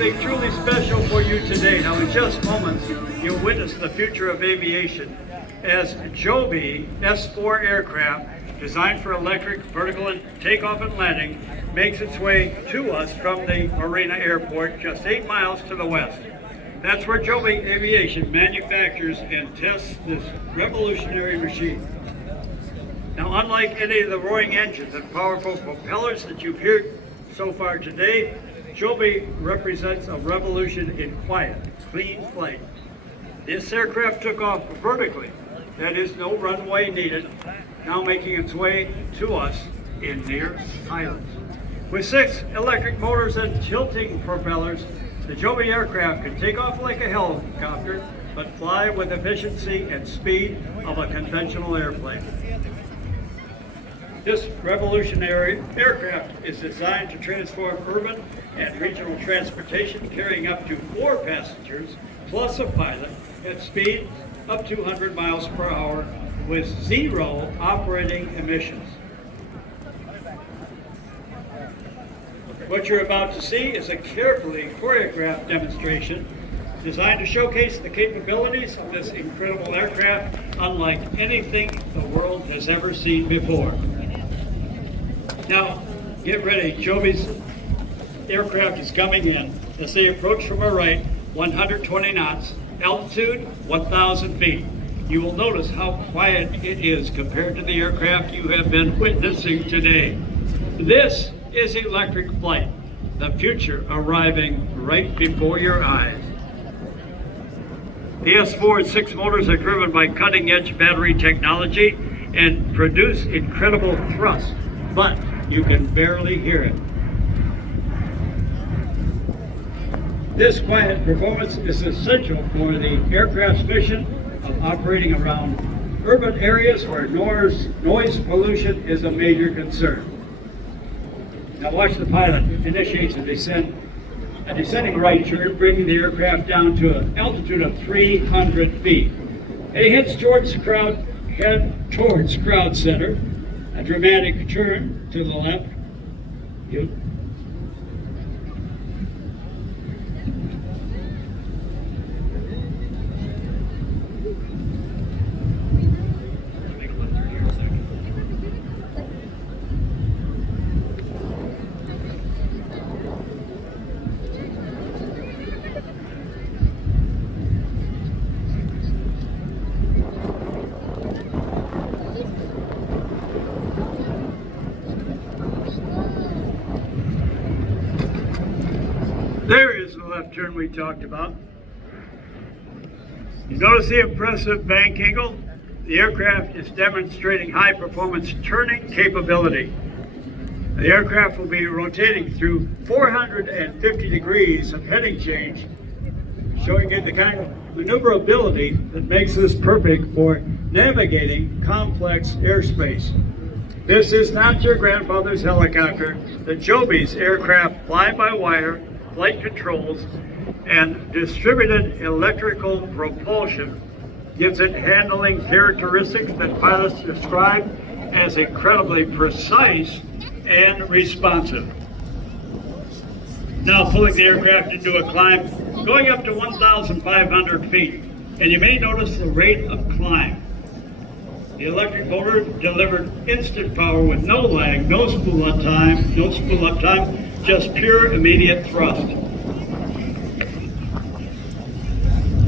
something truly special for you today. Now, in just moments, you'll witness the future of aviation as Joby S4 aircraft, designed for electric, vertical, and takeoff and landing, makes its way to us from the Marina Airport just 8 miles to the west. That's where Joby Aviation manufactures and tests this revolutionary machine. Now, unlike any of the roaring engines and powerful propellers that you've heard so far today, Joby represents a revolution in quiet, clean flight. This aircraft took off vertically. That is, no runway needed, now making its way to us in near silence. With 6 electric motors and tilting propellers, the Joby aircraft can take off like a helicopter, but fly with efficiency and speed of a conventional airplane. This revolutionary aircraft is designed to transform urban and regional transportation, carrying up to 4 passengers, plus a pilot, at speed up to 100 miles per hour with 0 operating emissions. What you're about to see is a carefully choreographed demonstration designed to showcase the capabilities of this incredible aircraft, unlike anything the world has ever seen before. Now, get ready. Joby's aircraft is coming in. As they approach from our right, 120 knots, altitude 1,000 feet. You will notice how quiet it is compared to the aircraft you have been witnessing today. This is electric flight, the future arriving right before your eyes. The S4 and 6 motors are driven by cutting-edge battery technology and produce incredible thrust, but you can barely hear it. This quiet performance is essential for the aircraft's mission of operating around urban areas where noise pollution is a major concern. Now watch the pilot initiate a descending right turn, bringing the aircraft down to an altitude of 300 feet. And he heads towards crowd center, a dramatic turn to the left. There is the left turn we talked about. You notice the impressive bank angle? The aircraft is demonstrating high performance turning capability. The aircraft will be rotating through 450 degrees of heading change, showing it the kind of maneuverability that makes this perfect for navigating complex airspace. This is not your grandfather's helicopter. The Joby's aircraft fly-by-wire flight controls and distributed electrical propulsion gives it handling characteristics that pilots describe as incredibly precise and responsive. Now pulling the aircraft into a climb, going up to 1,500 feet, and you may notice the rate of climb. The electric motor delivered instant power with no lag, no spool up time, just pure immediate thrust.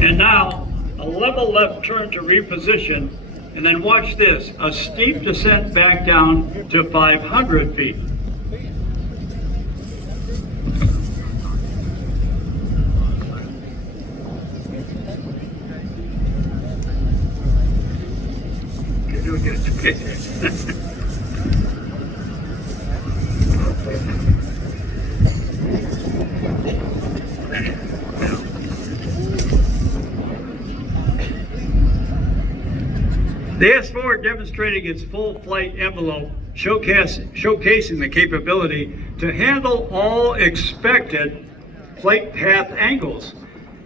And now, a level left turn to reposition, and then watch this, a steep descent back down to 500 feet. You're doing good. The S4 demonstrating its full flight envelope, showcasing the capability to handle all expected flight path angles.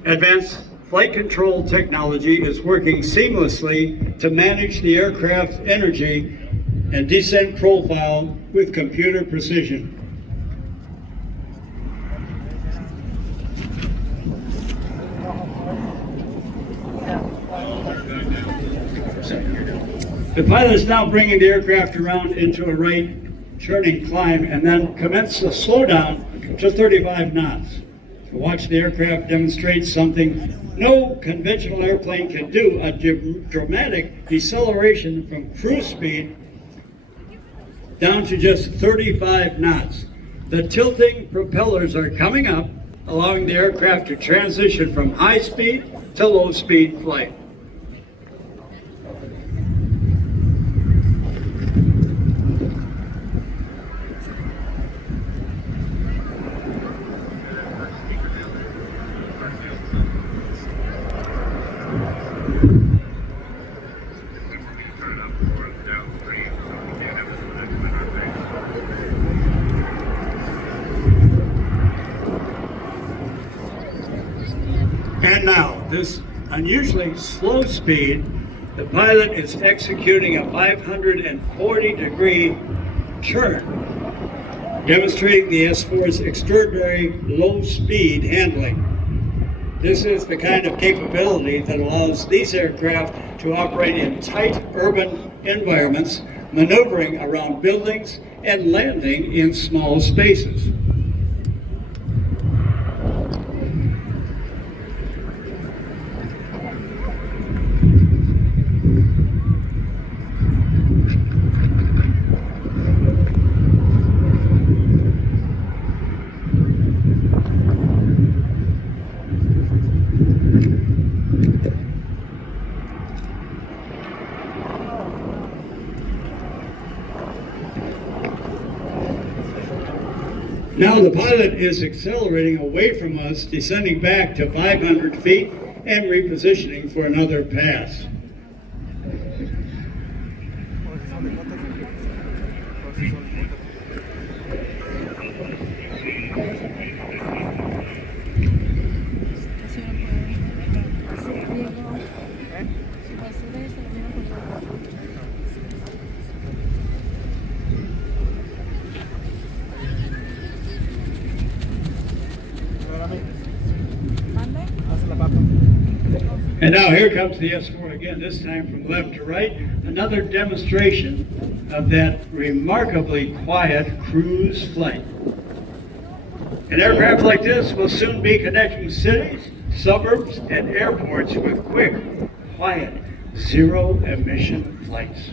Advanced flight control technology is working seamlessly to manage the aircraft's energy and descent profile with computer precision. The pilot is now bringing the aircraft around into a right turning climb and then commence the slowdown to 35 knots. Watch the aircraft demonstrate something no conventional airplane can do, a dramatic deceleration from cruise speed down to just 35 knots. The tilting propellers are coming up, allowing the aircraft to transition from high speed to low speed flight. And now, this unusually slow speed, the pilot is executing a 540-degree turn, demonstrating the S4's extraordinary low-speed handling. This is the kind of capability that allows these aircraft to operate in tight urban environments, maneuvering around buildings and landing in small spaces. Now the pilot is accelerating away from us, descending back to 500 feet and repositioning for another pass. And now here comes the S4 again, this time from left to right. Another demonstration of that remarkably quiet cruise flight. An aircraft like this will soon be connecting cities, suburbs, and airports with quick, quiet, zero-emission flights.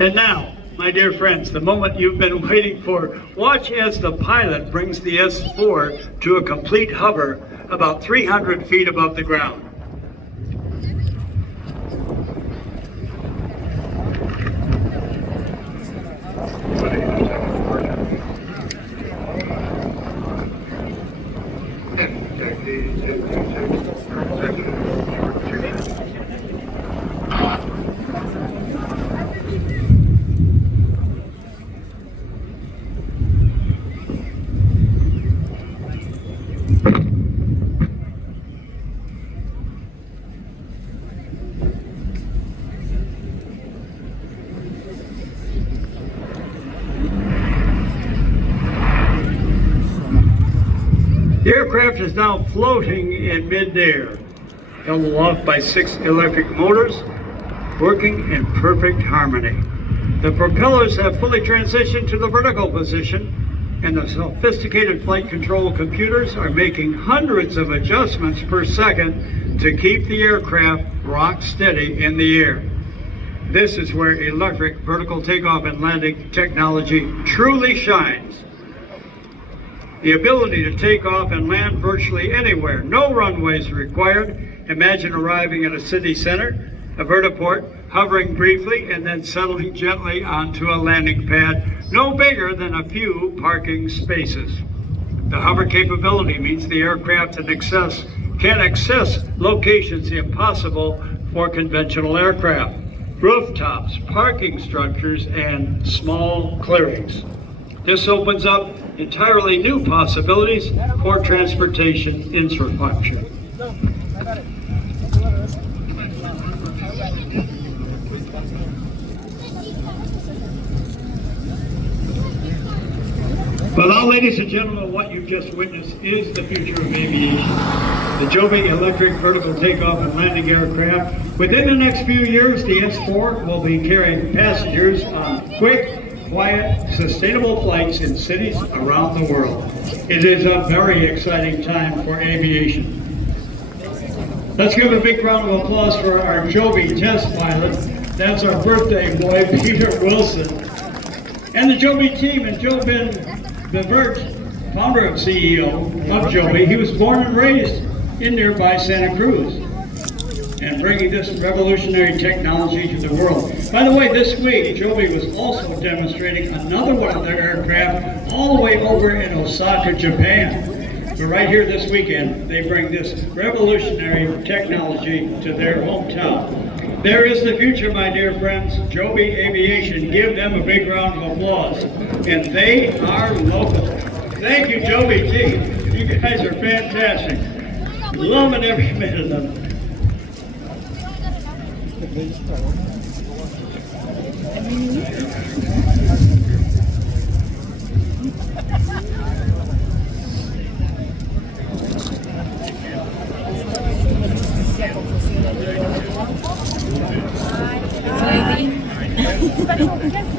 And now, my dear friends, the moment you've been waiting for. Watch as the pilot brings the S4 to a complete hover about 300 feet above the ground. The aircraft is now floating in midair, held aloft by 6 electric motors, working in perfect harmony. The propellers have fully transitioned to the vertical position, and the sophisticated flight control computers are making hundreds of adjustments per second to keep the aircraft rock steady in the air. This is where electric vertical takeoff and landing technology truly shines. The ability to take off and land virtually anywhere, no runways required. Imagine arriving at a city center, a vertiport, hovering briefly and then settling gently onto a landing pad, no bigger than a few parking spaces. The hover capability means the aircraft can access locations impossible for conventional aircraft: rooftops, parking structures, and small clearings. This opens up entirely new possibilities for transportation infrastructure. Well, now, ladies and gentlemen, what you've just witnessed is the future of aviation. The Joby electric vertical takeoff and landing aircraft. Within the next few years, the S4 will be carrying passengers on quick, quiet, sustainable flights in cities around the world. It is a very exciting time for aviation. Let's give a big round of applause for our Joby test pilot. That's our birthday boy, Peter Wilson. And the Joby team, and Joe Ben Bevert, founder and CEO of Joby. He was born and raised in nearby Santa Cruz and bringing this revolutionary technology to the world. By the way, this week, Joby was also demonstrating another one of their aircraft all the way over in Osaka, Japan. But right here this weekend, they bring this revolutionary technology to their hometown. There is the future, my dear friends. Joby Aviation, give them a big round of applause. And they are local. Thank you, Joby team. You guys are fantastic. Loving every minute of it. Special guest.